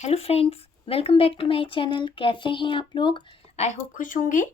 Hello friends, welcome back to my channel. कैसे हैं आप लोग? आई होप खुश होंगे।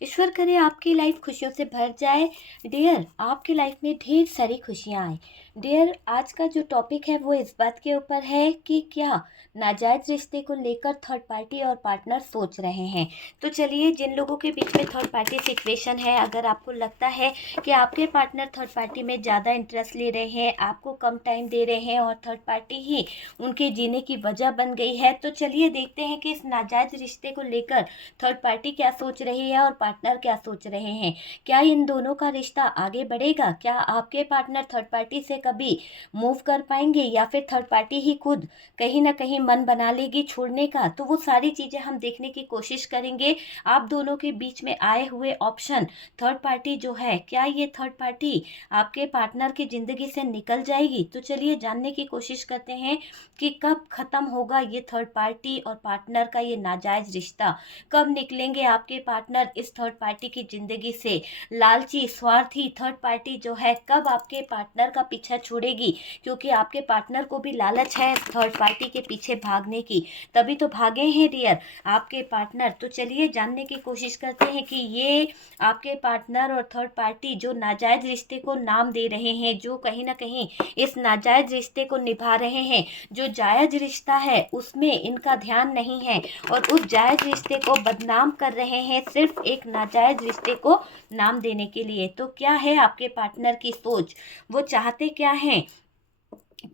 ईश्वर करे आपकी लाइफ खुशियों से भर जाए। डियर, आपकी लाइफ में ढेर सारी खुशियाँ आए। डियर, आज का जो टॉपिक है वो इस बात के ऊपर है कि क्या नाजायज़ रिश्ते को लेकर थर्ड पार्टी और पार्टनर सोच रहे हैं। तो चलिए, जिन लोगों के बीच में थर्ड पार्टी सिचुएशन है, अगर आपको लगता है कि आपके पार्टनर थर्ड पार्टी में ज़्यादा इंटरेस्ट ले रहे हैं, आपको कम टाइम दे रहे हैं और थर्ड पार्टी ही उनके जीने की वजह बन गई है, तो चलिए देखते हैं कि इस नाजायज़ रिश्ते को लेकर थर्ड पार्टी क्या सोच रही है और पार्टनर क्या सोच रहे हैं। क्या इन दोनों का रिश्ता आगे बढ़ेगा? क्या आपके पार्टनर थर्ड पार्टी से कभी मूव कर पाएंगे या फिर थर्ड पार्टी ही खुद कहीं ना कहीं मन बना लेगी छोड़ने का? तो वो सारी चीज़ें हम देखने की कोशिश करेंगे। आप दोनों के बीच में आए हुए ऑप्शन थर्ड पार्टी जो है, क्या ये थर्ड पार्टी आपके पार्टनर की ज़िंदगी से निकल जाएगी? तो चलिए जानने की कोशिश करते हैं कि कब ख़त्म होगा ये थर्ड पार्टी और पार्टनर का ये नाजायज़ रिश्ता। कब निकलेंगे आपके पार्टनर इस थर्ड पार्टी की ज़िंदगी से? लालची स्वार्थी थर्ड पार्टी जो है कब आपके पार्टनर का पीछा छोड़ेगी? क्योंकि आपके पार्टनर को भी लालच है थर्ड पार्टी के पीछे भागने की, तभी तो भागे हैं डियर आपके पार्टनर। तो चलिए जानने की कोशिश करते हैं कि ये आपके पार्टनर और थर्ड पार्टी जो नाजायज़ रिश्ते को नाम दे रहे हैं, जो कहीं ना कहीं इस नाजायज़ रिश्ते को निभा रहे हैं, जो जायज़ रिश्ता है उसमें इनका ध्यान नहीं है और उस जायज़ रिश्ते को बदनाम कर रहे हैं सिर्फ एक नाजायज़ रिश्ते को नाम देने के लिए। तो क्या है आपके पार्टनर की सोच? वो चाहते क्या हैं?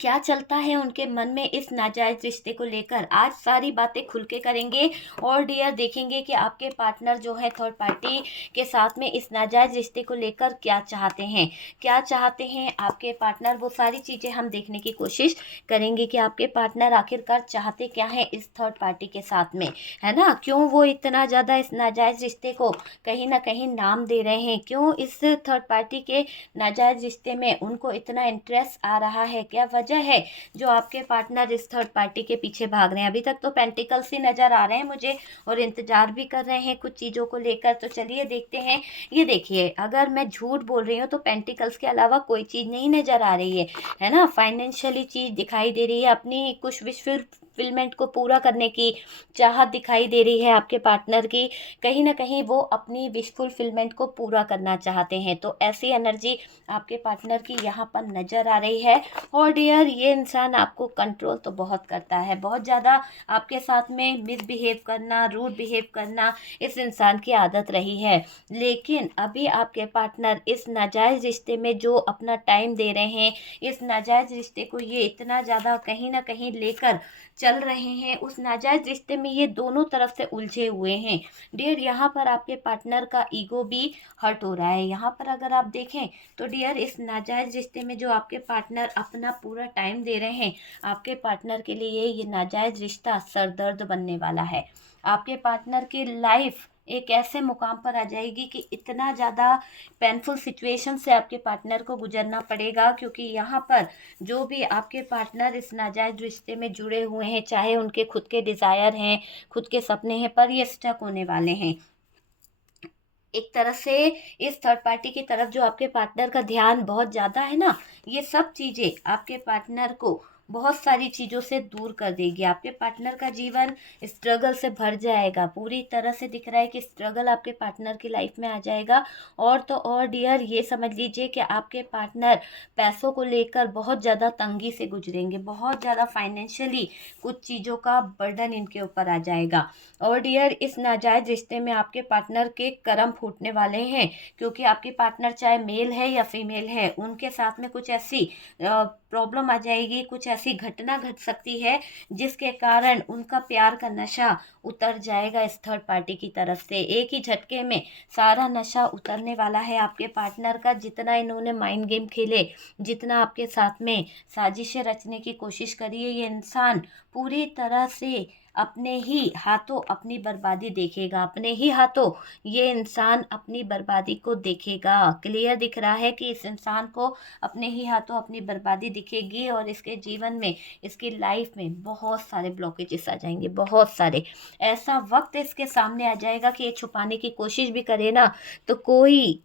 क्या चलता है उनके मन में इस नाजायज़ रिश्ते को लेकर? आज सारी बातें खुल के करेंगे और डियर देखेंगे कि आपके पार्टनर जो है थर्ड पार्टी के साथ में इस नाजायज़ रिश्ते को लेकर क्या चाहते हैं। क्या चाहते हैं आपके पार्टनर, वो सारी चीज़ें हम देखने की कोशिश करेंगे कि आपके पार्टनर आखिरकार चाहते क्या हैं इस थर्ड पार्टी के साथ में, है ना? क्यों वो इतना ज़्यादा इस नाजायज़ रिश्ते को कहीं ना कहीं नाम दे रहे हैं? क्यों इस थर्ड पार्टी के नाजायज़ रिश्ते में उनको इतना इंटरेस्ट आ रहा है? क्या वजह है जो आपके पार्टनर इस थर्ड पार्टी के पीछे भाग रहे हैं? अभी तक तो पेंटिकल्स ही नज़र आ रहे हैं मुझे और इंतजार भी कर रहे हैं कुछ चीज़ों को लेकर। तो चलिए देखते हैं। ये देखिए, अगर मैं झूठ बोल रही हूँ तो पेंटिकल्स के अलावा कोई चीज़ नहीं नज़र आ रही है ना? फाइनेंशियली चीज़ दिखाई दे रही है, अपनी कुछ विश फुलफिलमेंट को पूरा करने की चाहत दिखाई दे रही है आपके पार्टनर की। कहीं ना कहीं वो अपनी विश फुलफिलमेंट को पूरा करना चाहते हैं, तो ऐसी एनर्जी आपके पार्टनर की यहाँ पर नज़र आ रही है। और डियर, ये इंसान आपको कंट्रोल तो बहुत करता है, बहुत ज़्यादा आपके साथ में मिसबिहेव करना, रूड बिहेव करना इस इंसान की आदत रही है। लेकिन अभी आपके पार्टनर इस नाजायज़ रिश्ते में जो अपना टाइम दे रहे हैं, इस नाजायज़ रिश्ते को ये इतना ज़्यादा कहीं ना कहीं लेकर चल रहे हैं, उस नाजायज़ रिश्ते में ये दोनों तरफ से उलझे हुए हैं। डियर, यहाँ पर आपके पार्टनर का ईगो भी हर्ट हो रहा है। यहाँ पर अगर आप देखें तो डियर, इस नाजायज़ रिश्ते में जो आपके पार्टनर अपना पूरा टाइम दे रहे हैं, आपके पार्टनर के लिए ये नाजायज़ रिश्ता सरदर्द बनने वाला है। आपके पार्टनर की लाइफ एक ऐसे मुकाम पर आ जाएगी कि इतना ज़्यादा पेनफुल सिचुएशन से आपके पार्टनर को गुजरना पड़ेगा, क्योंकि यहाँ पर जो भी आपके पार्टनर इस नाजायज़ रिश्ते में जुड़े हुए हैं, चाहे उनके खुद के डिज़ायर हैं, खुद के सपने हैं, पर ये स्टक होने वाले हैं एक तरह से। इस थर्ड पार्टी की तरफ जो आपके पार्टनर का ध्यान बहुत ज़्यादा है ना, ये सब चीज़ें आपके पार्टनर को बहुत सारी चीज़ों से दूर कर देगी। आपके पार्टनर का जीवन स्ट्रगल से भर जाएगा। पूरी तरह से दिख रहा है कि स्ट्रगल आपके पार्टनर की लाइफ में आ जाएगा। और तो और डियर, ये समझ लीजिए कि आपके पार्टनर पैसों को लेकर बहुत ज़्यादा तंगी से गुजरेंगे, बहुत ज़्यादा फाइनेंशियली कुछ चीज़ों का बर्डन इनके ऊपर आ जाएगा। और डियर, इस नाजायज़ रिश्ते में आपके पार्टनर के कर्म फूटने वाले हैं, क्योंकि आपके पार्टनर चाहे मेल है या फीमेल है, उनके साथ में कुछ ऐसी प्रॉब्लम आ जाएगी, कुछ ऐसी घटना घट सकती है जिसके कारण उनका प्यार का नशा उतर जाएगा इस थर्ड पार्टी की तरफ से। एक ही झटके में सारा नशा उतरने वाला है आपके पार्टनर का। जितना इन्होंने माइंड गेम खेले, जितना आपके साथ में साजिशें रचने की कोशिश करी है, ये इंसान पूरी तरह से अपने ही हाथों अपनी बर्बादी देखेगा, अपने ही हाथों ये इंसान अपनी बर्बादी को देखेगा। क्लियर दिख रहा है कि इस इंसान को अपने ही हाथों अपनी बर्बादी दिखेगी और इसके जीवन में, इसकी लाइफ में बहुत सारे ब्लॉकेजेस आ जाएंगे, बहुत सारे। ऐसा वक्त इसके सामने आ जाएगा कि ये छुपाने की कोशिश भी करे ना, तो कोई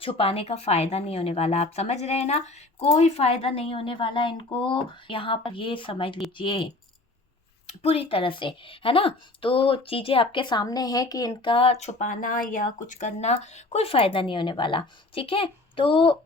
छुपाने का फायदा नहीं होने वाला। आप समझ रहे हैं ना? कोई फायदा नहीं होने वाला इनको, यहाँ पर ये समझ लीजिए। पूरी तरह से, है ना? तो चीज़ें आपके सामने हैं कि इनका छुपाना या कुछ करना कोई फ़ायदा नहीं होने वाला, ठीक है? तो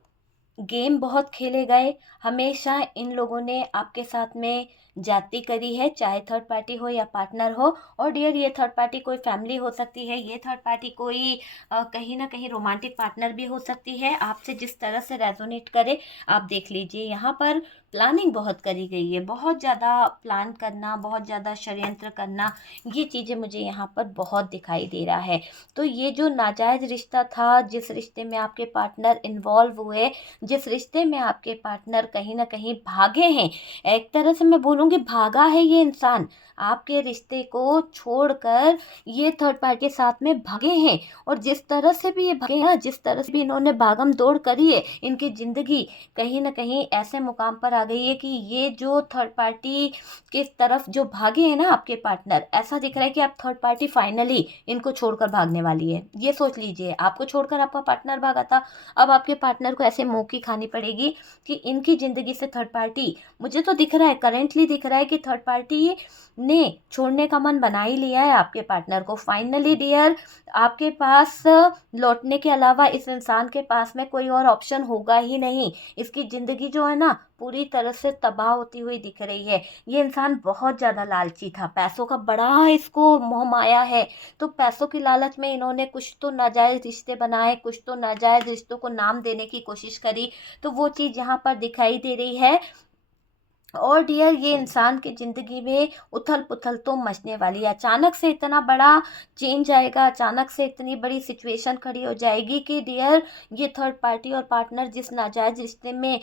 गेम बहुत खेले गए, हमेशा इन लोगों ने आपके साथ में ज़्यादती करी है, चाहे थर्ड पार्टी हो या पार्टनर हो। और डियर, ये थर्ड पार्टी कोई फैमिली हो सकती है, ये थर्ड पार्टी कोई कहीं न कहीं रोमांटिक पार्टनर भी हो सकती है, आपसे जिस तरह से रेज़ोनेट करे आप देख लीजिए। यहाँ पर प्लानिंग बहुत करी गई है, बहुत ज़्यादा प्लान करना, बहुत ज़्यादा षड्यंत्र करना, ये चीज़ें मुझे यहाँ पर बहुत दिखाई दे रहा है। तो ये जो नाजायज़ रिश्ता था, जिस रिश्ते में आपके पार्टनर इन्वॉल्व हुए, जिस रिश्ते में आपके पार्टनर कहीं न कहीं भागे हैं, एक तरह से मैं बोलूँगी भागा है ये इंसान, आपके रिश्ते को छोड़कर ये थर्ड पार्टी के साथ में भागे हैं। और जिस तरह से भी ये भागे हैं, जिस तरह से भी इन्होंने भागम-दौड़ करी है, इनकी ज़िंदगी कहीं न कहीं ऐसे मुकाम पर आ गई है कि ये जो थर्ड पार्टी की तरफ जो भागे हैं ना आपके पार्टनर, ऐसा दिख रहा है कि आप थर्ड पार्टी फाइनली इनको छोड़कर भागने वाली है। ये सोच लीजिए, आपको छोड़कर आपका पार्टनर भागा था, अब आपके पार्टनर को ऐसे मुँह की खानी पड़ेगी कि इनकी ज़िंदगी से थर्ड पार्टी, मुझे तो दिख रहा है, करेंटली दिख रहा है कि थर्ड पार्टी ने छोड़ने का मन बना ही लिया है आपके पार्टनर को। फाइनली डियर, आपके पास लौटने के अलावा इस इंसान के पास में कोई और ऑप्शन होगा ही नहीं। इसकी ज़िंदगी जो है ना, पूरी तरह से तबाह होती हुई दिख रही है। ये इंसान बहुत ज़्यादा लालची था, पैसों का बड़ा इसको मोह माया है। तो पैसों की लालच में इन्होंने कुछ तो नाजायज़ रिश्ते बनाए, कुछ तो नाजायज़ रिश्तों को नाम देने की कोशिश करी, तो वो चीज़ यहाँ पर दिखाई दे रही है। और डियर, ये इंसान की ज़िंदगी में उथल-पुथल तो मचने वाली है। अचानक से इतना बड़ा चेंज आएगा, अचानक से इतनी बड़ी सिचुएशन खड़ी हो जाएगी कि डियर, ये थर्ड पार्टी और पार्टनर जिस नाजायज़ रिश्ते में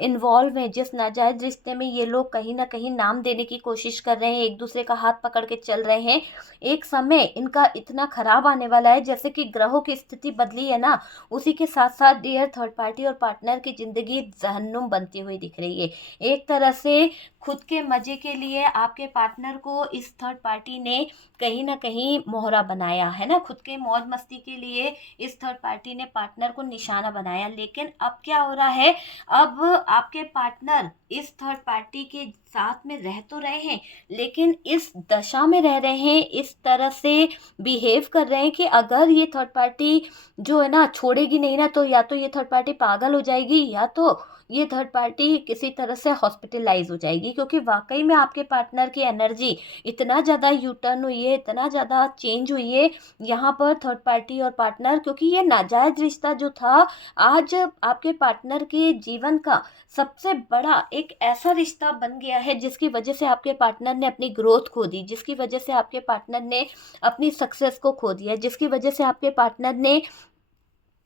इन्वॉल्व हैं, जिस नाजायज़ रिश्ते में ये लोग कहीं न कहीं नाम देने की कोशिश कर रहे हैं, एक-दूसरे का हाथ पकड़ के चल रहे हैं, एक समय इनका इतना खराब आने वाला है, जैसे कि ग्रहों की स्थिति बदली है ना, उसी के साथ-साथ डियर थर्ड पार्टी और पार्टनर की ज़िंदगी जहन्नुम बनती हुई दिख रही है। एक तरह से खुद के मज़े के लिए आपके पार्टनर को इस थर्ड पार्टी ने कहीं न कहीं मोहरा बनाया, है ना? खुद के मौज-मस्ती के लिए इस थर्ड पार्टी ने पार्टनर को निशाना बनाया। लेकिन अब क्या हो रहा है, अब आपके पार्टनर इस थर्ड पार्टी के साथ में रह तो रहे हैं, लेकिन इस दशा में रह रहे हैं, इस तरह से बिहेव कर रहे हैं कि अगर ये थर्ड पार्टी जो है ना छोड़ेगी नहीं ना, तो या तो ये थर्ड पार्टी पागल हो जाएगी, या तो ये थर्ड पार्टी किसी तरह से हॉस्पिटलाइज़ हो जाएगी। क्योंकि वाक़ई में आपके पार्टनर की एनर्जी इतना ज़्यादा यू टर्न हुई है, इतना ज़्यादा चेंज हुई है यहाँ पर थर्ड पार्टी और पार्टनर, क्योंकि ये नाजायज़ रिश्ता जो था, आज आपके पार्टनर के जीवन का सबसे बड़ा एक ऐसा रिश्ता बन गया है, जिसकी वजह से आपके पार्टनर ने अपनी ग्रोथ खो दी, जिसकी वजह से आपके पार्टनर ने अपनी सक्सेस को खो दिया, जिसकी वजह से आपके पार्टनर ने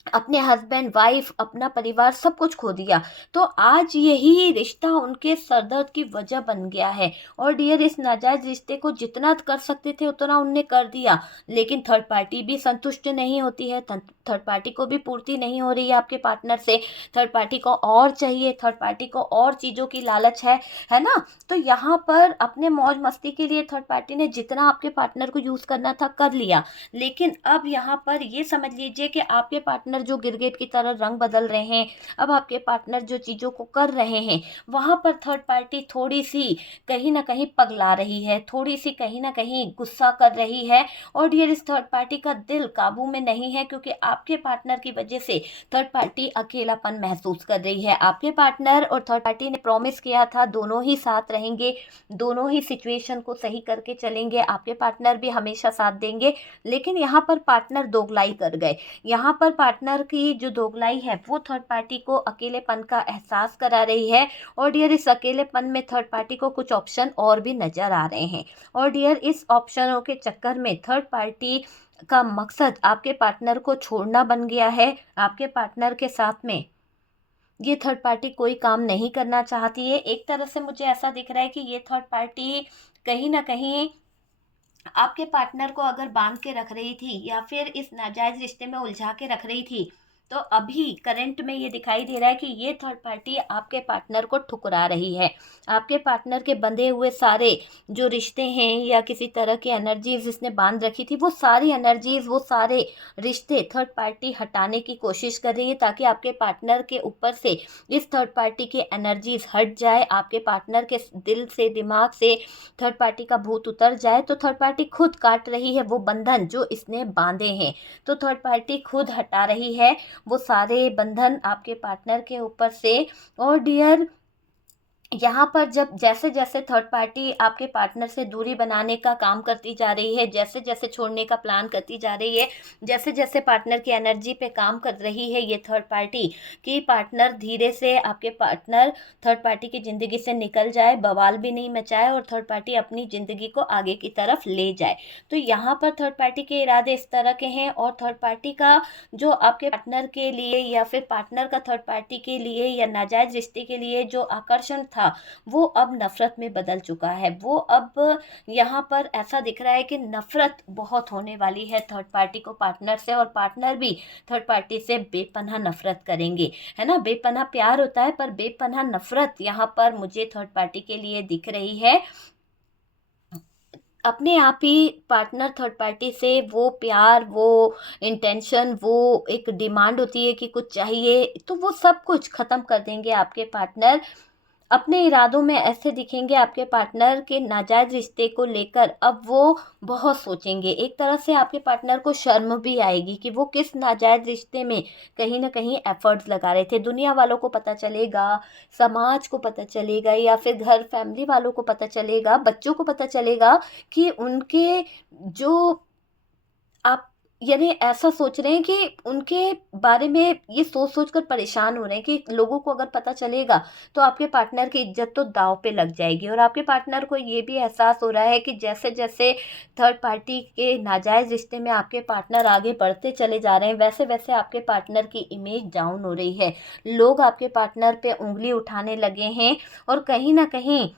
अपने हस्बैंड, वाइफ, अपना परिवार सब कुछ खो दिया। तो आज यही रिश्ता उनके सर दर्द की वजह बन गया है। और डियर, इस नाजायज़ रिश्ते को जितना कर सकते थे उतना उनने कर दिया, लेकिन थर्ड पार्टी भी संतुष्ट नहीं होती है, थर्ड पार्टी को भी पूर्ति नहीं हो रही है आपके पार्टनर से। थर्ड पार्टी को और चाहिए, थर्ड पार्टी को और चीज़ों की लालच है ना? तो यहाँ पर अपने मौज मस्ती के लिए थर्ड पार्टी ने जितना आपके पार्टनर को यूज़ करना था कर लिया। लेकिन अब यहाँ पर ये समझ लीजिए कि आपके पार्टनर जो गिरगिट की तरह रंग बदल रहे हैं, अब आपके पार्टनर जो चीज़ों को कर रहे हैं, वहाँ पर थर्ड पार्टी थोड़ी-सी कहीं न कहीं पगला रही है, थोड़ी-सी कहीं न कहीं गुस्सा कर रही है। और डियर, इस थर्ड पार्टी का दिल काबू में नहीं है, क्योंकि आपके पार्टनर की वजह से थर्ड पार्टी अकेलापन महसूस कर रही है। आपके पार्टनर और थर्ड पार्टी ने प्रॉमिस किया था दोनों ही साथ रहेंगे, दोनों ही सिचुएशन को सही करके चलेंगे, आपके पार्टनर भी हमेशा साथ देंगे। लेकिन यहाँ पर पार्टनर दोगलाई कर गए। यहाँ पर पार्टनर की जो दोगलाई है, वो थर्ड पार्टी को अकेलेपन का एहसास करा रही है। और डियर, इस अकेलेपन में थर्ड पार्टी को कुछ ऑप्शन और भी नज़र आ रहे हैं। और डियर, इस ऑप्शनों के चक्कर में थर्ड पार्टी का मकसद आपके पार्टनर को छोड़ना बन गया है। आपके पार्टनर के साथ में ये थर्ड पार्टी कोई काम नहीं करना चाहती है। एक तरह से मुझे ऐसा दिख रहा है कि ये थर्ड पार्टी कहीं न कहीं आपके पार्टनर को अगर बांध के रख रही थी, या फिर इस नाजायज़ रिश्ते में उलझा के रख रही थी, तो अभी करंट में ये दिखाई दे रहा है कि ये थर्ड पार्टी आपके पार्टनर को ठुकरा रही है। आपके पार्टनर के बंधे हुए सारे जो रिश्ते हैं या किसी तरह की एनर्जीज जिसने बांध रखी थी, वो सारी एनर्जीज, वो सारे रिश्ते थर्ड पार्टी हटाने की कोशिश कर रही है, ताकि आपके पार्टनर के ऊपर से इस थर्ड पार्टी की एनर्जीज हट जाए, आपके पार्टनर के दिल से, दिमाग से थर्ड पार्टी का भूत उतर जाए। तो थर्ड पार्टी खुद काट रही है वो बंधन जो इसने बांधे हैं। तो थर्ड पार्टी खुद हटा रही है वो सारे बंधन आपके पार्टनर के ऊपर से। और डियर, यहाँ पर जब जैसे जैसे थर्ड पार्टी आपके पार्टनर से दूरी बनाने का काम करती जा रही है, जैसे जैसे छोड़ने का प्लान करती जा रही है, जैसे जैसे पार्टनर की एनर्जी पे काम कर रही है ये थर्ड पार्टी, कि पार्टनर धीरे से, आपके पार्टनर थर्ड पार्टी की ज़िंदगी से निकल जाए, बवाल भी नहीं मचाए और थर्ड पार्टी अपनी ज़िंदगी को आगे की तरफ ले जाए। तो यहाँ पर थर्ड पार्टी के इरादे इस तरह के हैं। और थर्ड पार्टी का जो आपके पार्टनर के लिए या फिर पार्टनर का थर्ड पार्टी के लिए या नाजायज रिश्ते के लिए जो आकर्षण था, वो अब नफरत में बदल चुका है। वो अब यहाँ पर ऐसा दिख रहा है कि नफरत बहुत होने वाली है थर्ड पार्टी को पार्टनर से, और पार्टनर भी थर्ड पार्टी से बेपनाह नफरत करेंगे, है ना। बेपनाह प्यार होता है, पर बेपनाह नफरत यहाँ पर मुझे थर्ड पार्टी के लिए दिख रही है। अपने आप ही पार्टनर थर्ड पार्टी से वो प्यार, वो इंटेंशन, वो एक डिमांड होती है कि कुछ चाहिए, तो वो सब कुछ ख़त्म कर देंगे आपके पार्टनर। अपने इरादों में ऐसे दिखेंगे आपके पार्टनर के नाजायज़ रिश्ते को लेकर, अब वो बहुत सोचेंगे। एक तरह से आपके पार्टनर को शर्म भी आएगी कि वो किस नाजायज़ रिश्ते में कहीं ना कहीं एफर्ट्स लगा रहे थे। दुनिया वालों को पता चलेगा, समाज को पता चलेगा, या फिर घर फैमिली वालों को पता चलेगा, बच्चों को पता चलेगा कि उनके जो आप यानी ऐसा सोच रहे हैं कि उनके बारे में ये सोच सोच कर परेशान हो रहे हैं कि लोगों को अगर पता चलेगा तो आपके पार्टनर की इज्जत तो दांव पे लग जाएगी। और आपके पार्टनर को ये भी एहसास हो रहा है कि जैसे जैसे थर्ड पार्टी के नाजायज़ रिश्ते में आपके पार्टनर आगे बढ़ते चले जा रहे हैं, वैसे वैसे आपके पार्टनर की इमेज डाउन हो रही है। लोग आपके पार्टनर पे उंगली उठाने लगे हैं, और कहीं ना कहीं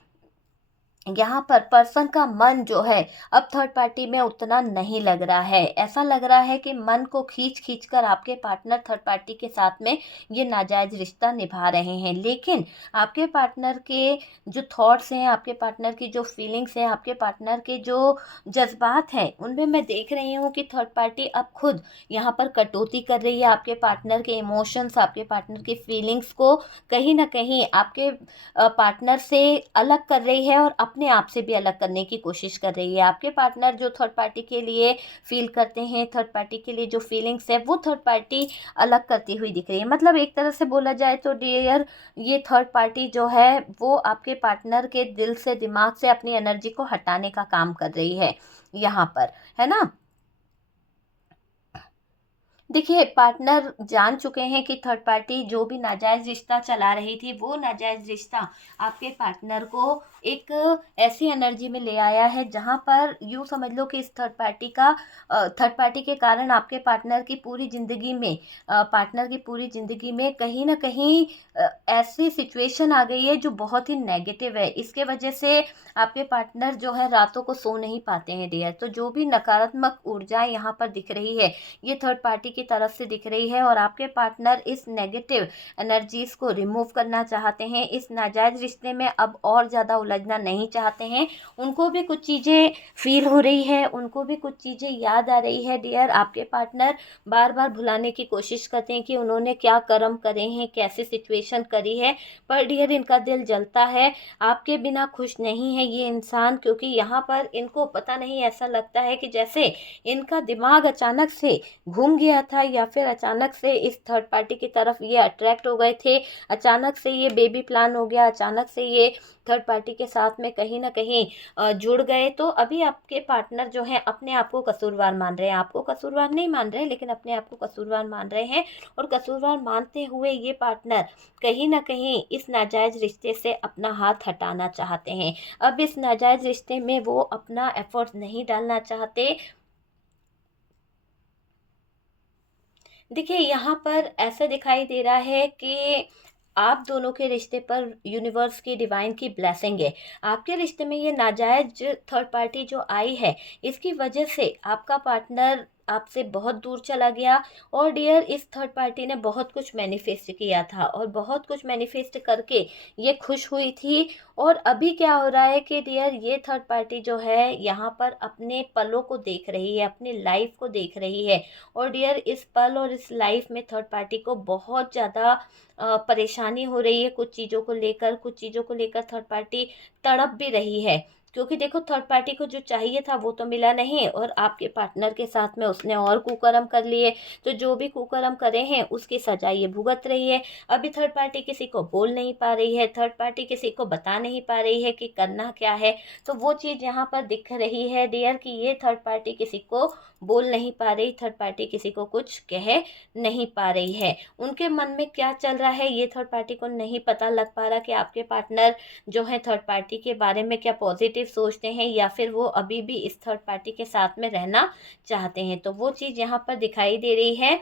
यहाँ पर पर्सन का मन जो है अब थर्ड पार्टी में उतना नहीं लग रहा है। ऐसा लग रहा है कि मन को खींच खींच कर आपके पार्टनर थर्ड पार्टी के साथ में ये नाजायज़ रिश्ता निभा रहे हैं। लेकिन आपके पार्टनर के जो थॉट्स हैं, आपके पार्टनर की जो फीलिंग्स हैं, आपके पार्टनर के जो जज्बात हैं, उनमें मैं देख रही हूँ कि थर्ड पार्टी अब खुद यहाँ पर कटौती कर रही है। आपके पार्टनर के इमोशंस, आपके पार्टनर की फीलिंग्स को कहीं ना कहीं आपके पार्टनर से अलग कर रही है, और अपने आप से भी अलग करने की कोशिश कर रही है। आपके पार्टनर जो थर्ड पार्टी के लिए फील करते हैं, थर्ड पार्टी के लिए जो फीलिंग्स है, वो थर्ड पार्टी अलग करती हुई दिख रही है। मतलब एक तरह से बोला जाए तो डियर, ये थर्ड पार्टी जो है वो आपके पार्टनर के दिल से, दिमाग से अपनी एनर्जी को हटाने का काम कर रही है यहाँ पर, है ना। देखिए, पार्टनर जान चुके हैं कि थर्ड पार्टी जो भी नाजायज़ रिश्ता चला रही थी, वो नाजायज़ रिश्ता आपके पार्टनर को एक ऐसी एनर्जी में ले आया है जहां पर यूँ समझ लो कि इस थर्ड पार्टी के कारण आपके पार्टनर की पूरी ज़िंदगी में, पार्टनर की पूरी ज़िंदगी में कहीं ना कहीं ऐसी सिचुएशन आ गई है जो बहुत ही नेगेटिव है। इसके वजह से आपके पार्टनर जो है रातों को सो नहीं पाते हैं डियर। तो जो भी नकारात्मक ऊर्जाएं यहाँ पर दिख रही है, ये थर्ड पार्टी की तरफ से दिख रही है, और आपके पार्टनर इस नेगेटिव एनर्जीज को रिमूव करना चाहते हैं। इस नाजायज़ रिश्ते में अब और ज़्यादा उलझना नहीं चाहते हैं। उनको भी कुछ चीज़ें फील हो रही है, उनको भी कुछ चीज़ें याद आ रही है डियर। आपके पार्टनर बार बार भुलाने की कोशिश करते हैं कि उन्होंने क्या कर्म करे हैं, कैसे सिचुएशन करी है, पर डियर इनका दिल जलता है। आपके बिना खुश नहीं है ये इंसान, क्योंकि यहाँ पर इनको पता नहीं, ऐसा लगता है कि जैसे इनका दिमाग अचानक से घूम गया था, या फिर अचानक से इस थर्ड पार्टी की तरफ ये अट्रैक्ट हो गए थे, अचानक से ये बेबी प्लान हो गया, अचानक से ये थर्ड पार्टी के साथ में कहीं ना कहीं जुड़ गए। तो अभी आपके पार्टनर जो हैं अपने आप को कसूरवार मान रहे हैं, आपको कसूरवार नहीं मान रहे, लेकिन अपने आप को कसूरवार मान रहे हैं। और कसूरवार मानते हुए ये पार्टनर कहीं ना कहीं इस नाजायज़ रिश्ते से अपना हाथ हटाना चाहते हैं। अब इस नाजायज़ रिश्ते में वो अपना एफर्ट नहीं डालना चाहते। देखिए, यहाँ पर ऐसा दिखाई दे रहा है कि आप दोनों के रिश्ते पर यूनिवर्स की, डिवाइन की ब्लेसिंग है। आपके रिश्ते में ये नाजायज थर्ड पार्टी जो आई है, इसकी वजह से आपका पार्टनर आपसे बहुत दूर चला गया। और डियर इस थर्ड पार्टी ने बहुत कुछ मैनिफेस्ट किया था और बहुत कुछ मैनिफेस्ट करके ये खुश हुई थी। और अभी क्या हो रहा है कि डियर ये थर्ड पार्टी जो है यहाँ पर अपने पलों को देख रही है, अपनी लाइफ को देख रही है। और डियर इस पल और इस लाइफ में थर्ड पार्टी को बहुत ज़्यादा परेशानी हो रही है। कुछ चीज़ों को लेकर थर्ड पार्टी तड़प भी रही है, क्योंकि देखो थर्ड पार्टी को जो चाहिए था वो तो मिला नहीं, और आपके पार्टनर के साथ में उसने और कुकर्म कर लिए। तो जो भी कुकर्म करे हैं उसकी सजा ये भुगत रही है। अभी थर्ड पार्टी किसी को बोल नहीं पा रही है, थर्ड पार्टी किसी को बता नहीं पा रही है कि करना क्या है। तो वो चीज़ यहाँ पर दिख रही है डियर कि ये थर्ड पार्टी किसी को बोल नहीं पा रही, थर्ड पार्टी किसी को कुछ कह नहीं पा रही है। उनके मन में क्या चल रहा है ये थर्ड पार्टी को नहीं पता लग पा रहा कि आपके पार्टनर जो है थर्ड पार्टी के बारे में क्या पॉजिटिव सोचते हैं, या फिर वो अभी भी इस थर्ड पार्टी के साथ में रहना चाहते हैं। तो वो चीज़ यहाँ पर दिखाई दे रही है।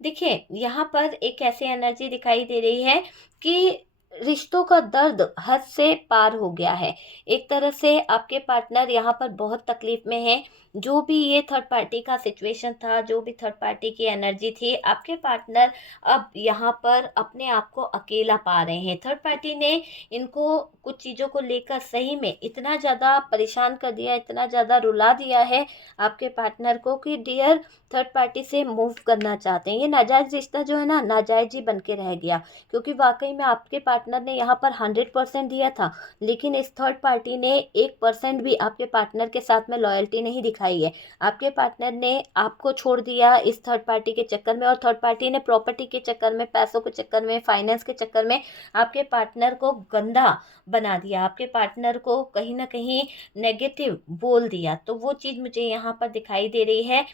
देखिए यहाँ पर एक ऐसी एनर्जी दिखाई दे रही है कि रिश्तों का दर्द हद से पार हो गया है। एक तरह से आपके पार्टनर यहाँ पर बहुत तकलीफ में है। जो भी ये थर्ड पार्टी का सिचुएशन था, जो भी थर्ड पार्टी की एनर्जी थी, आपके पार्टनर अब यहाँ पर अपने आप को अकेला पा रहे हैं। थर्ड पार्टी ने इनको कुछ चीज़ों को लेकर सही में इतना ज़्यादा परेशान कर दिया, इतना ज़्यादा रुला दिया है आपके पार्टनर को कि डियर थर्ड पार्टी से मूव करना चाहते हैं। ये नाजायज़ रिश्ता जो है ना, नाजायज ही बन के रह गया, क्योंकि वाकई में आपके पार्टनर ने यहाँ पर 100% दिया था, लेकिन इस थर्ड पार्टी ने 1% भी आपके पार्टनर के साथ में लॉयल्टी नहीं दिखाई है। आपके पार्टनर ने आपको छोड़ दिया इस थर्ड पार्टी के चक्कर में, और थर्ड पार्टी ने प्रॉपर्टी के चक्कर में, पैसों के चक्कर में, फाइनेंस के चक्कर में आपके पार्टनर को गंदा बना दिया, आपके पार्टनर को कहीं ना कहीं नेगेटिव बोल दिया। तो वो चीज़ मुझे यहाँ पर दिखाई दे रही है।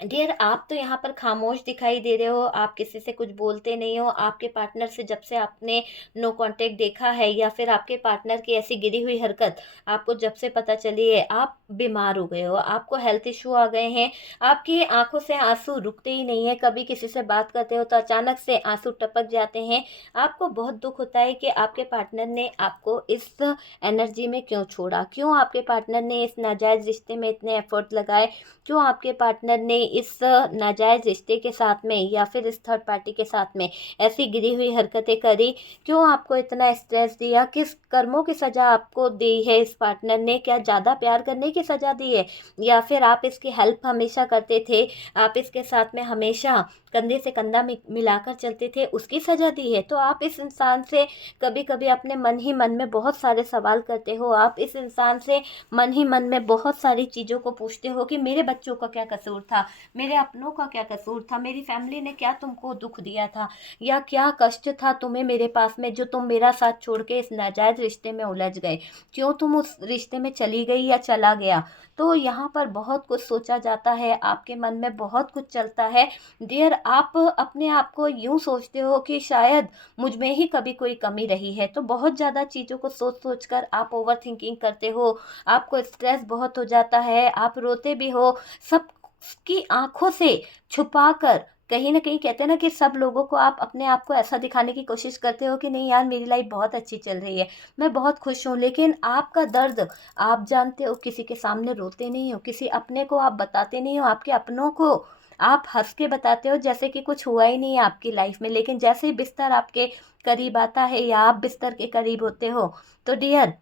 डियर आप तो यहाँ पर खामोश दिखाई दे रहे हो, आप किसी से कुछ बोलते नहीं हो। आपके पार्टनर से जब से आपने नो कांटेक्ट देखा है, या फिर आपके पार्टनर की ऐसी गिरी हुई हरकत आपको जब से पता चली है, आप बीमार हो गए हो, आपको हेल्थ इशू आ गए हैं। आपकी आंखों से आंसू रुकते ही नहीं है। कभी किसी से बात करते हो तो अचानक से आंसू टपक जाते हैं। आपको बहुत दुख होता है कि आपके पार्टनर ने आपको इस एनर्जी में क्यों छोड़ा, क्यों आपके पार्टनर ने इस नाजायज़ रिश्ते में इतने एफर्ट लगाए, क्यों आपके पार्टनर ने इस नाजायज़ रिश्ते के साथ में या फिर इस थर्ड पार्टी के साथ में ऐसी गिरी हुई हरकतें करी, क्यों आपको इतना स्ट्रेस दिया, किस कर्मों की सज़ा आपको दी है इस पार्टनर ने। क्या ज़्यादा प्यार करने की सज़ा दी है, या फिर आप इसकी हेल्प हमेशा करते थे, आप इसके साथ में हमेशा कंधे से कंधा मिलाकर चलते थे, उसकी सज़ा दी है। तो आप इस इंसान से कभी कभी अपने मन ही मन में बहुत सारे सवाल करते हो। आप इस इंसान से मन ही मन में बहुत सारी चीज़ों को पूछते हो कि मेरे बच्चों का क्या कसूर था, मेरे अपनों का क्या कसूर था, मेरी फैमिली ने क्या तुमको दुख दिया था, या क्या कष्ट था तुम्हें मेरे पास में जो तुम मेरा साथ छोड़ के इस नाजायज़ रिश्ते में उलझ गए, क्यों तुम उस रिश्ते में चली गई या चला गया। तो यहाँ पर बहुत कुछ सोचा जाता है, आपके मन में बहुत कुछ चलता है। डियर आप अपने आप को यूँ सोचते हो कि शायद मुझ में ही कभी कोई कमी रही है। तो बहुत ज़्यादा चीज़ों को सोच सोच कर आप ओवर थिंकिंग करते हो, आपको स्ट्रेस बहुत हो जाता है, आप रोते भी हो, सबकी आंखों से छुपा कर। कहीं ना कहीं कहते हैं ना कि सब लोगों को आप अपने आप को ऐसा दिखाने की कोशिश करते हो कि नहीं यार मेरी लाइफ बहुत अच्छी चल रही है, मैं बहुत खुश हूँ, लेकिन आपका दर्द आप जानते हो, किसी के सामने रोते नहीं हो, किसी अपने को आप बताते नहीं हो, आपके अपनों को आप हंस के बताते हो जैसे कि कुछ हुआ ही नहीं है आपकी लाइफ में। लेकिन जैसे ही बिस्तर आपके करीब आता है या आप बिस्तर के करीब होते हो, तो डियर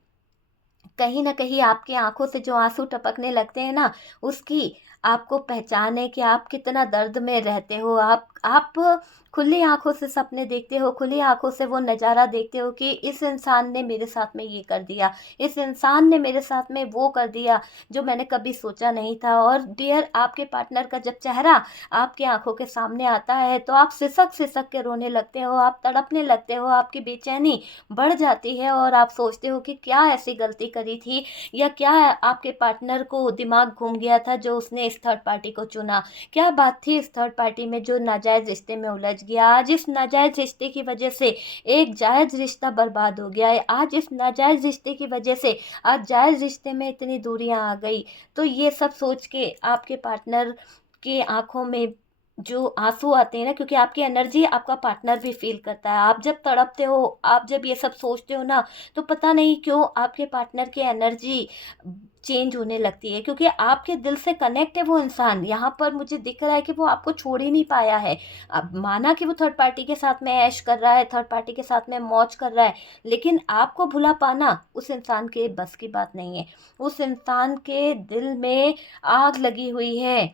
कहीं ना कहीं आपकी आंखों से जो आंसू टपकने लगते हैं ना, उसकी आपको पहचान है कि आप कितना दर्द में रहते हो। आप खुली आंखों से सपने देखते हो, खुली आंखों से वो नज़ारा देखते हो कि इस इंसान ने मेरे साथ में ये कर दिया, इस इंसान ने मेरे साथ में वो कर दिया जो मैंने कभी सोचा नहीं था। और डियर आपके पार्टनर का जब चेहरा आपकी आंखों के सामने आता है तो आप सिसक सिसक के रोने लगते हो, आप तड़पने लगते हो, आपकी बेचैनी बढ़ जाती है, और आप सोचते हो कि क्या ऐसी गलती करी थी, या क्या आपके पार्टनर को दिमाग घूम गया था जो उसने इस थर्ड पार्टी को चुना, क्या बात थी इस थर्ड पार्टी में जो नाजायज़ रिश्ते में उलझ गया। आज इस नाजायज़ रिश्ते की वजह से एक जायज़ रिश्ता बर्बाद हो गया है, आज इस नाजायज़ रिश्ते की वजह से आज जायज़ रिश्ते में इतनी दूरियां आ गई। तो ये सब सोच के आपके पार्टनर की आंखों में जो आंसू आते हैं ना, क्योंकि आपकी एनर्जी आपका पार्टनर भी फील करता है। आप जब तड़पते हो, आप जब ये सब सोचते हो ना, तो पता नहीं क्यों आपके पार्टनर की एनर्जी चेंज होने लगती है, क्योंकि आपके दिल से कनेक्ट है वो इंसान। यहाँ पर मुझे दिख रहा है कि वो आपको छोड़ ही नहीं पाया है। अब माना कि वो थर्ड पार्टी के साथ में ऐश कर रहा है, थर्ड पार्टी के साथ में मौज कर रहा है, लेकिन आपको भुला पाना उस इंसान के बस की बात नहीं है। उस इंसान के दिल में आग लगी हुई है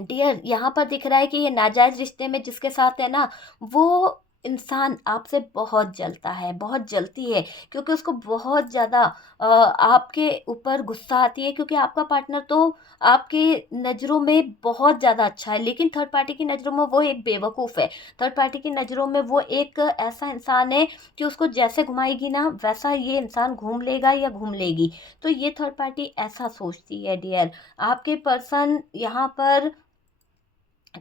डियर। यहाँ पर दिख रहा है कि ये नाजायज रिश्ते में जिसके साथ है ना, वो इंसान आपसे बहुत जलता है, बहुत जलती है, क्योंकि उसको बहुत ज़्यादा आपके ऊपर गुस्सा आती है, क्योंकि आपका पार्टनर तो आपके नज़रों में बहुत ज़्यादा अच्छा है, लेकिन थर्ड पार्टी की नज़रों में वो एक बेवकूफ़ है। थर्ड पार्टी की नज़रों में वो एक ऐसा इंसान है कि उसको जैसे घुमाएगी ना, वैसा ये इंसान घूम लेगा या घूम लेगी। तो ये थर्ड पार्टी ऐसा सोचती है डियर। आपके पर्सन यहाँ पर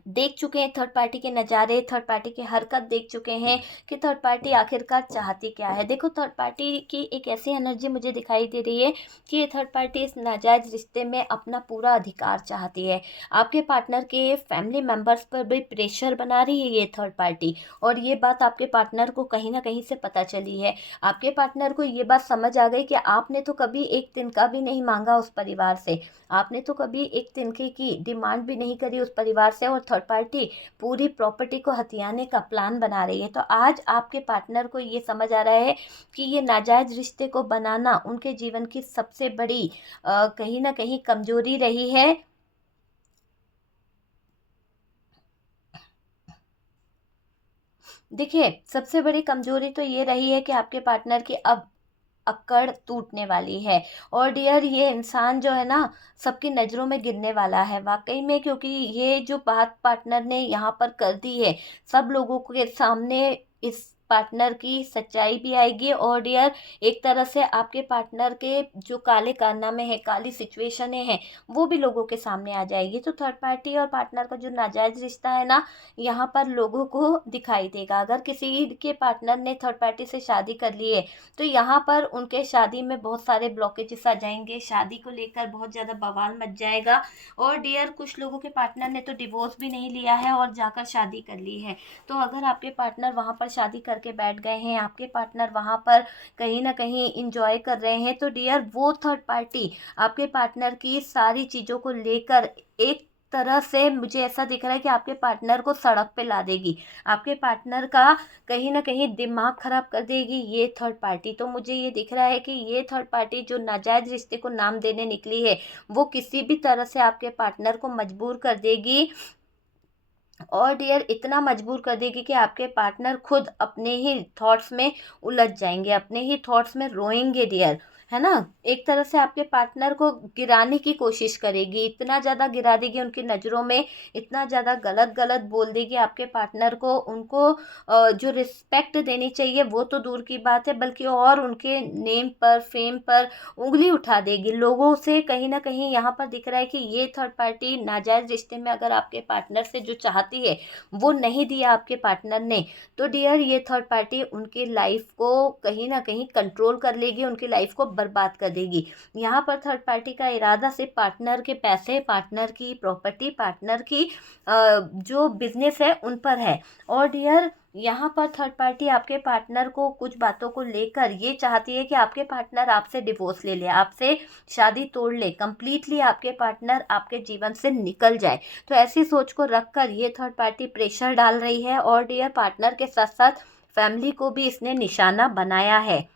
देख चुके हैं थर्ड पार्टी के नज़ारे, थर्ड पार्टी की हरकत देख चुके हैं कि थर्ड पार्टी आखिरकार चाहती क्या है। देखो, थर्ड पार्टी की एक ऐसी एनर्जी मुझे दिखाई दे रही है कि ये थर्ड पार्टी इस नाजायज रिश्ते में अपना पूरा अधिकार चाहती है। आपके पार्टनर के फैमिली मेंबर्स पर भी प्रेशर बना रही है ये थर्ड पार्टी, और ये बात आपके पार्टनर को कहीं ना कहीं से पता चली है। आपके पार्टनर को ये बात समझ आ गई कि आपने तो कभी एक तिनका भी नहीं मांगा उस परिवार से, आपने तो कभी एक तिनके की डिमांड भी नहीं करी उस परिवार से, और थर्ड पार्टी पूरी प्रॉपर्टी को हथियाने का प्लान बना रही है। तो आज आपके पार्टनर को ये समझ आ रहा है कि ये नाजायज रिश्ते को बनाना उनके जीवन की सबसे बड़ी कहीं ना कहीं कमजोरी रही है। देखिए, सबसे बड़ी कमजोरी तो ये रही है कि आपके पार्टनर की अब अकड़ टूटने वाली है। और डियर, ये इंसान जो है ना, सबकी नज़रों में गिरने वाला है वाकई में, क्योंकि ये जो बात पार्टनर ने यहाँ पर कर दी है, सब लोगों के सामने इस पार्टनर की सच्चाई भी आएगी। और डियर, एक तरह से आपके पार्टनर के जो काले कारनामे हैं, काली सिचुएशनें हैं, वो भी लोगों के सामने आ जाएगी। तो थर्ड पार्टी और पार्टनर का जो नाजायज रिश्ता है ना, यहाँ पर लोगों को दिखाई देगा। अगर किसी के पार्टनर ने थर्ड पार्टी से शादी कर ली है, तो यहाँ पर उनके शादी में बहुत सारे ब्लॉकेजेस आ जाएंगे, शादी को लेकर बहुत ज़्यादा बवाल मच जाएगा। और डियर, कुछ लोगों के पार्टनर ने तो डिवोर्स भी नहीं लिया है और जाकर शादी कर ली है। तो अगर आपके पार्टनर वहाँ पर शादी करके बैठ गए हैं, आपके पार्टनर वहाँ पर कहीं ना कहीं इंजॉय कर रहे हैं, तो डियर, वो थर्ड पार्टी आपके पार्टनर की सारी चीज़ों को लेकर एक तरह से मुझे ऐसा दिख रहा है कि आपके पार्टनर को सड़क पे ला देगी, आपके पार्टनर का कहीं ना कहीं दिमाग खराब कर देगी ये थर्ड पार्टी। तो मुझे ये दिख रहा है कि ये थर्ड पार्टी जो नाजायज रिश्ते को नाम देने निकली है, वो किसी भी तरह से आपके पार्टनर को मजबूर कर देगी। और डियर, इतना मजबूर कर देगी कि आपके पार्टनर खुद अपने ही थॉट्स में उलझ जाएंगे, अपने ही थॉट्स में रोएंगे डियर, है ना। एक तरह से आपके पार्टनर को गिराने की कोशिश करेगी, इतना ज़्यादा गिरा देगी उनकी नज़रों में, इतना ज़्यादा गलत गलत बोल देगी आपके पार्टनर को। उनको जो रिस्पेक्ट देनी चाहिए वो तो दूर की बात है, बल्कि और उनके नेम पर, फेम पर उंगली उठा देगी लोगों से। कहीं ना कहीं यहाँ पर दिख रहा है कि ये थर्ड पार्टी नाजायज रिश्ते में अगर आपके पार्टनर से जो चाहती है वो नहीं दिया आपके पार्टनर ने, तो डियर, ये थर्ड पार्टी उनकी लाइफ को कहीं ना कहीं कंट्रोल कर लेगी, उनकी लाइफ को बर्बाद कर देगी। यहाँ पर थर्ड पार्टी का इरादा सिर्फ पार्टनर के पैसे, पार्टनर की प्रॉपर्टी, पार्टनर की जो बिजनेस है उन पर है। और डियर, यहाँ पर थर्ड पार्टी आपके पार्टनर को कुछ बातों को लेकर ये चाहती है कि आपके पार्टनर आपसे डिवोर्स ले ले, आपसे शादी तोड़ ले, कंप्लीटली आपके पार्टनर आपके जीवन से निकल जाए। तो ऐसी सोच को रखकर ये थर्ड पार्टी प्रेशर डाल रही है, और डियर, पार्टनर के साथ साथ फैमिली को भी इसने निशाना बनाया है।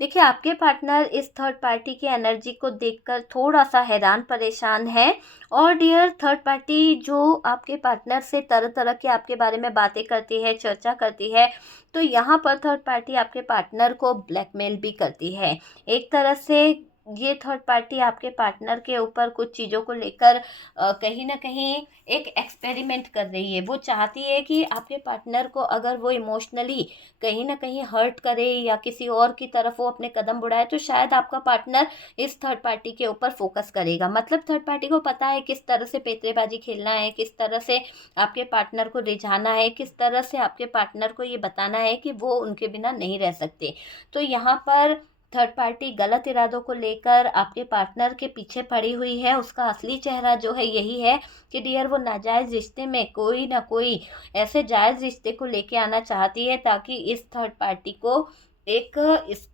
देखिए, आपके पार्टनर इस थर्ड पार्टी की एनर्जी को देखकर थोड़ा सा हैरान परेशान है। और डियर, थर्ड पार्टी जो आपके पार्टनर से तरह तरह के आपके बारे में बातें करती है, चर्चा करती है, तो यहाँ पर थर्ड पार्टी आपके पार्टनर को ब्लैकमेल भी करती है। एक तरह से ये थर्ड पार्टी आपके पार्टनर के ऊपर कुछ चीज़ों को लेकर कहीं ना कहीं एक एक्सपेरिमेंट कर रही है। वो चाहती है कि आपके पार्टनर को अगर वो इमोशनली कहीं ना कहीं हर्ट करे या किसी और की तरफ वो अपने कदम बढ़ाए, तो शायद आपका पार्टनर इस थर्ड पार्टी के ऊपर फोकस करेगा। मतलब थर्ड पार्टी को पता है किस तरह से पेतरेबाजी खेलना है, किस तरह से आपके पार्टनर को रिझाना है, किस तरह से आपके पार्टनर को ये बताना है कि वो उनके बिना नहीं रह सकते। तो यहाँ पर थर्ड पार्टी गलत इरादों को लेकर आपके पार्टनर के पीछे पड़ी हुई है, उसका असली चेहरा जो है यही है कि डियर वो नाजायज़ रिश्ते में कोई ना कोई ऐसे जायज़ रिश्ते को लेके आना चाहती है ताकि इस थर्ड पार्टी को एक इस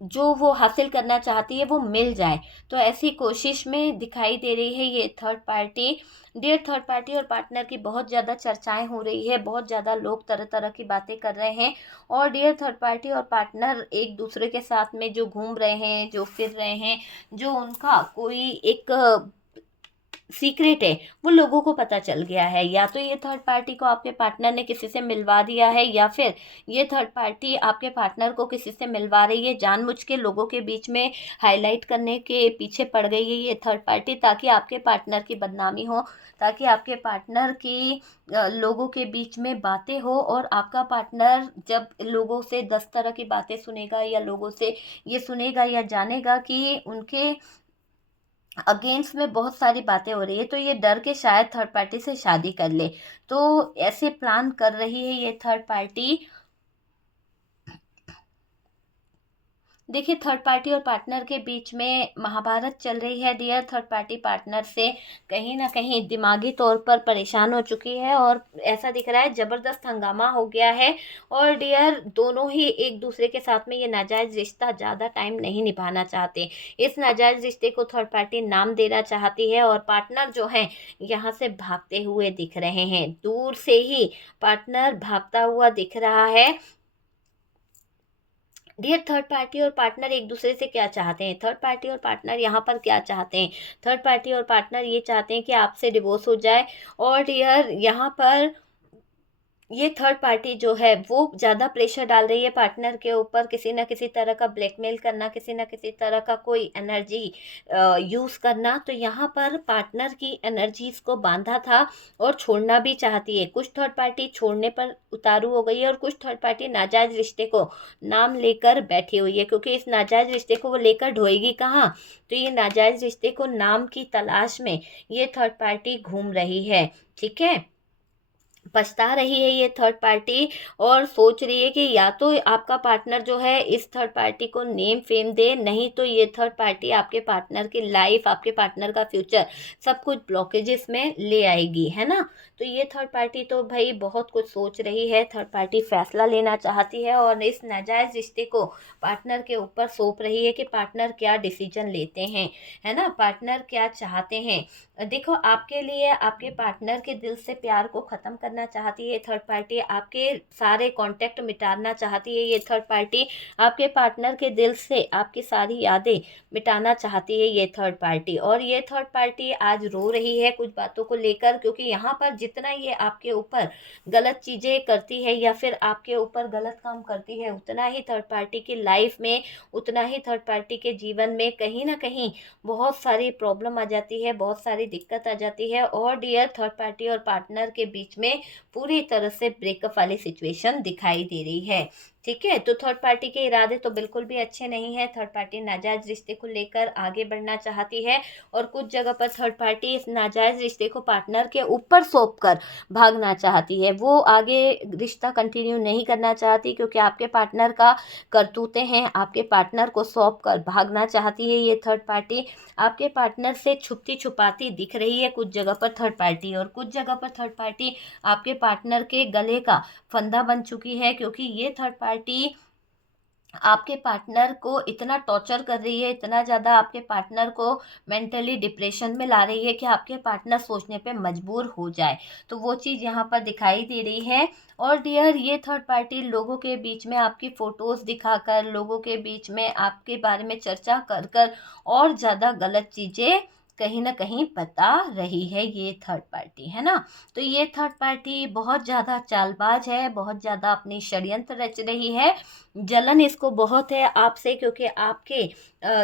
जो वो हासिल करना चाहती है वो मिल जाए। तो ऐसी कोशिश में दिखाई दे रही है ये third party. Dear third party और पार्टनर की बहुत ज़्यादा चर्चाएं हो रही है, बहुत ज़्यादा लोग तरह तरह की बातें कर रहे हैं। और डियर थर्ड पार्टी और पार्टनर एक दूसरे के साथ में जो घूम रहे हैं, जो फिर रहे हैं, जो उनका कोई एक सीक्रेट है वो लोगों को पता चल गया है। या तो ये थर्ड पार्टी को आपके पार्टनर ने किसी से मिलवा दिया है, या फिर ये थर्ड पार्टी आपके पार्टनर को किसी से मिलवा रही है, जानबूझ के लोगों के बीच में हाईलाइट करने के पीछे पड़ गई है ये थर्ड पार्टी, ताकि आपके पार्टनर की बदनामी हो, ताकि आपके पार्टनर की लोगों के बीच में बातें हो। और आपका पार्टनर जब लोगों से 10 तरह की बातें सुनेगा या लोगों से ये सुनेगा या जानेगा कि उनके अगेंस्ट में बहुत सारी बातें हो रही है, तो ये डर के शायद थर्ड पार्टी से शादी कर ले। तो ऐसे प्लान कर रही है ये थर्ड पार्टी। देखिए थर्ड पार्टी और पार्टनर के बीच में महाभारत चल रही है। डियर थर्ड पार्टी पार्टनर से कहीं ना कहीं दिमागी तौर पर परेशान हो चुकी है, और ऐसा दिख रहा है ज़बरदस्त हंगामा हो गया है। और डियर दोनों ही एक दूसरे के साथ में ये नाजायज़ रिश्ता ज़्यादा टाइम नहीं निभाना चाहते। इस नाजायज़ रिश्ते को थर्ड पार्टी नाम देना चाहती है, और पार्टनर जो है यहाँ से भागते हुए दिख रहे हैं। दूर से ही पार्टनर भागता हुआ दिख रहा है। डियर थर्ड पार्टी और पार्टनर एक दूसरे से क्या चाहते हैं? थर्ड पार्टी और पार्टनर यहाँ पर क्या चाहते हैं? थर्ड पार्टी और पार्टनर ये चाहते हैं कि आपसे डिवोर्स हो जाए। और डियर यहाँ पर ये थर्ड पार्टी जो है वो ज़्यादा प्रेशर डाल रही है पार्टनर के ऊपर, किसी ना किसी तरह का ब्लैकमेल करना, किसी ना किसी तरह का कोई एनर्जी यूज़ करना। तो यहाँ पर पार्टनर की एनर्जीज को बांधा था और छोड़ना भी चाहती है। कुछ थर्ड पार्टी छोड़ने पर उतारू हो गई है, और कुछ थर्ड पार्टी नाजायज़ रिश्ते को नाम लेकर बैठी हुई है, क्योंकि इस नाजायज़ रिश्ते को वो लेकर ढोएगी कहाँ। तो ये नाजायज़ रिश्ते को नाम की तलाश में ये थर्ड पार्टी घूम रही है। ठीक है, पछता रही है ये थर्ड पार्टी, और सोच रही है कि या तो आपका पार्टनर जो है इस थर्ड पार्टी को नेम फेम दे, नहीं तो ये थर्ड पार्टी आपके पार्टनर की लाइफ, आपके पार्टनर का फ्यूचर सब कुछ ब्लॉकेजेस में ले आएगी, है ना। तो ये थर्ड पार्टी तो भाई बहुत कुछ सोच रही है। थर्ड पार्टी फैसला लेना चाहती है और इस नाजायज़ रिश्ते को पार्टनर के ऊपर सौंप रही है कि पार्टनर क्या डिसीजन लेते हैं, है ना, पार्टनर क्या चाहते हैं। देखो आपके लिए आपके पार्टनर के दिल से प्यार को ख़त्म करना चाहती है थर्ड पार्टी, आपके सारे कांटेक्ट मिटाना चाहती है ये थर्ड पार्टी, आपके पार्टनर के दिल से आपकी सारी यादें मिटाना चाहती है ये थर्ड पार्टी। और ये थर्ड पार्टी आज रो रही है कुछ बातों को लेकर, क्योंकि यहाँ पर जितना ये आपके ऊपर गलत चीज़ें करती है या फिर आपके ऊपर गलत काम करती है, उतना ही थर्ड पार्टी की लाइफ में, उतना ही थर्ड पार्टी के जीवन में कहीं ना कहीं बहुत सारी प्रॉब्लम आ जाती है, बहुत सारी दिक्कत आ जाती है। और डियर थर्ड पार्टी और पार्टनर के बीच में पूरी तरह से ब्रेकअप वाली सिचुएशन दिखाई दे रही है। ठीक है, तो थर्ड पार्टी के इरादे तो बिल्कुल भी अच्छे नहीं है। थर्ड पार्टी नाजायज़ रिश्ते को लेकर आगे बढ़ना चाहती है, और कुछ जगह पर थर्ड पार्टी इस नाजायज़ रिश्ते को पार्टनर के ऊपर सौंप कर भागना चाहती है। वो आगे रिश्ता कंटिन्यू नहीं करना चाहती, क्योंकि आपके पार्टनर का करतूतें हैं, आपके पार्टनर को सौंप कर भागना चाहती है ये थर्ड पार्टी। आपके पार्टनर से छुपती छुपाती दिख रही है कुछ जगह पर थर्ड पार्टी, और कुछ जगह पर थर्ड पार्टी आपके पार्टनर के गले का फंदा बन चुकी है, क्योंकि ये थर्ड पार्टी आपके पार्टनर को इतना टॉर्चर कर रही है, इतना ज़्यादा आपके पार्टनर को मेंटली डिप्रेशन में ला रही है कि आपके पार्टनर सोचने पे मजबूर हो जाए। तो वो चीज़ यहाँ पर दिखाई दे रही है। और डियर ये थर्ड पार्टी लोगों के बीच में आपकी फ़ोटोज़ दिखाकर, लोगों के बीच में आपके बारे में चर्चा कर कर और ज़्यादा गलत चीज़ें कहीं ना कहीं बता रही है ये थर्ड पार्टी, है ना। तो ये थर्ड पार्टी बहुत ज़्यादा चालबाज है, बहुत ज़्यादा अपनी षड्यंत्र रच रही है। जलन इसको बहुत है आपसे, क्योंकि आपके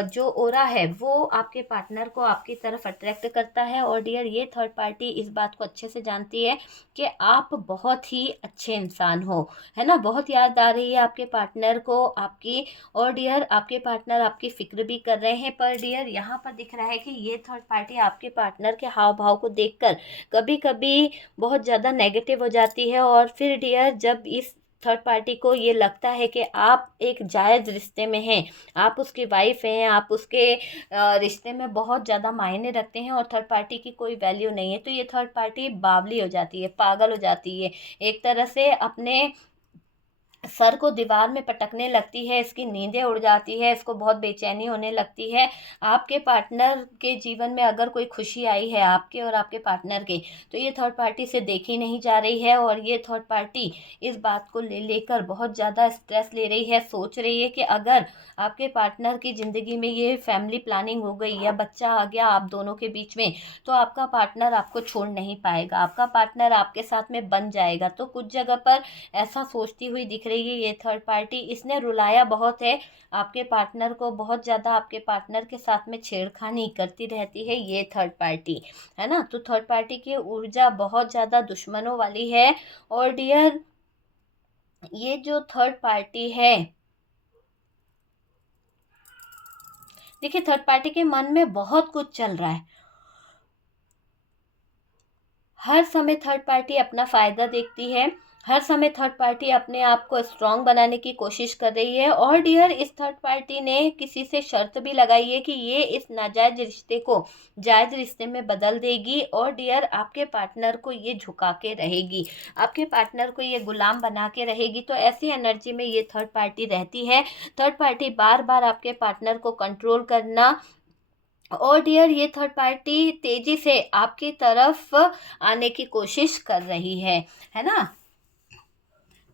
जो ओरा है वो आपके पार्टनर को आपकी तरफ अट्रैक्ट करता है। और डियर ये थर्ड पार्टी इस बात को अच्छे से जानती है कि आप बहुत ही अच्छे इंसान हो, है ना। बहुत याद आ रही है आपके पार्टनर को आपकी, और डियर आपके पार्टनर आपकी फिक्र भी कर रहे हैं। पर डियर यहाँ पर दिख रहा है कि ये थर्ड पार्टी आपके पार्टनर के हाव भाव को देखकर कभी कभी बहुत ज़्यादा नेगेटिव हो जाती है, और फिर डियर जब इस थर्ड पार्टी को ये लगता है कि आप एक जायज़ रिश्ते में हैं, आप उसकी वाइफ हैं, आप उसके रिश्ते में बहुत ज़्यादा मायने रखते हैं और थर्ड पार्टी की कोई वैल्यू नहीं है, तो ये थर्ड पार्टी बावली हो जाती है, पागल हो जाती है, एक तरह से अपने सर को दीवार में पटकने लगती है, इसकी नींदें उड़ जाती है, इसको बहुत बेचैनी होने लगती है। आपके पार्टनर के जीवन में अगर कोई खुशी आई है आपके और आपके पार्टनर के, तो ये थर्ड पार्टी से देखी नहीं जा रही है और ये थर्ड पार्टी इस बात को लेकर बहुत ज़्यादा स्ट्रेस ले रही है, सोच रही है कि अगर आपके पार्टनर की ज़िंदगी में ये फैमिली प्लानिंग हो गई या बच्चा आ गया आप दोनों के बीच में, तो आपका पार्टनर आपको छोड़ नहीं पाएगा, आपका पार्टनर आपके साथ में बन जाएगा। तो कुछ जगह पर ऐसा सोचती हुई दिख रही है ये थर्ड पार्टी। इसने रुलाया बहुत है आपके पार्टनर को, बहुत ज़्यादा आपके पार्टनर के साथ में छेड़खानी करती रहती है ये थर्ड पार्टी, है ना। तो थर्ड पार्टी की ऊर्जा बहुत ज़्यादा दुश्मनों वाली है। और डियर, ये जो थर्ड पार्टी है, देखिए थर्ड पार्टी के मन में बहुत कुछ चल रहा है, हर समय थर्ड पार्टी अपना फ़ायदा देखती है, हर समय थर्ड पार्टी अपने आप को स्ट्रांग बनाने की कोशिश कर रही है। और डियर, इस थर्ड पार्टी ने किसी से शर्त भी लगाई है कि ये इस नाजायज़ रिश्ते को जायज़ रिश्ते में बदल देगी। और डियर, आपके पार्टनर को ये झुका के रहेगी, आपके पार्टनर को ये गुलाम बना के रहेगी। तो ऐसी एनर्जी में ये थर्ड पार्टी रहती है। थर्ड पार्टी बार बार आपके पार्टनर को कंट्रोल करना, और डियर ये थर्ड पार्टी तेजी से आपकी तरफ आने की कोशिश कर रही है ना।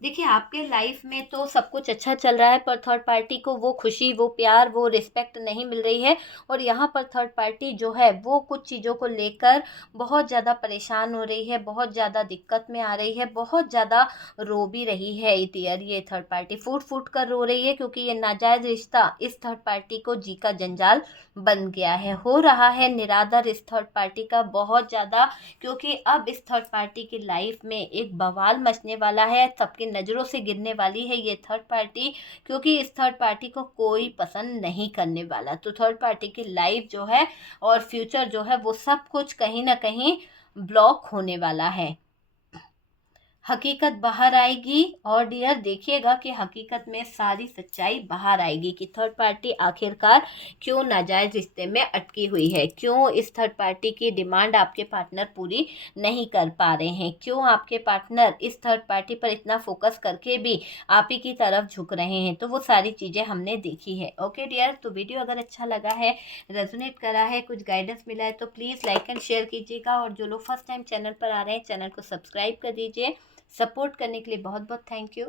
देखिए आपके लाइफ में तो सब कुछ अच्छा चल रहा है, पर थर्ड पार्टी को वो खुशी, वो प्यार, वो रिस्पेक्ट नहीं मिल रही है। और यहाँ पर थर्ड पार्टी जो है वो कुछ चीज़ों को लेकर बहुत ज़्यादा परेशान हो रही है, बहुत ज़्यादा दिक्कत में आ रही है, बहुत ज़्यादा रो भी रही है। डियर ये थर्ड पार्टी फूट फूट कर रो रही है, क्योंकि ये नाजायज़ रिश्ता इस थर्ड पार्टी को जी का जंजाल बन गया है, हो रहा है निरादर इस थर्ड पार्टी का बहुत ज़्यादा। क्योंकि अब इस थर्ड पार्टी की लाइफ में एक बवाल मचने वाला है, सबकी नज़रों से गिरने वाली है ये थर्ड पार्टी, क्योंकि इस थर्ड पार्टी को कोई पसंद नहीं करने वाला। तो थर्ड पार्टी की लाइफ जो है और फ्यूचर जो है वो सब कुछ कहीं ना कहीं ब्लॉक होने वाला है। हकीकत बाहर आएगी और डियर देखिएगा कि हकीकत में सारी सच्चाई बाहर आएगी कि थर्ड पार्टी आखिरकार क्यों नाजायज़ रिश्ते में अटकी हुई है, क्यों इस थर्ड पार्टी की डिमांड आपके पार्टनर पूरी नहीं कर पा रहे हैं, क्यों आपके पार्टनर इस थर्ड पार्टी पर इतना फोकस करके भी आप ही की तरफ झुक रहे हैं। तो वो सारी चीज़ें हमने देखी है। ओके डियर, तो वीडियो अगर अच्छा लगा है, रेजोनेट करा है, कुछ गाइडेंस मिला है, तो प्लीज़ लाइक एंड शेयर कीजिएगा। और जो लोग फर्स्ट टाइम चैनल पर आ रहे हैं, चैनल को सब्सक्राइब कर दीजिए। सपोर्ट करने के लिए बहुत बहुत थैंक यू।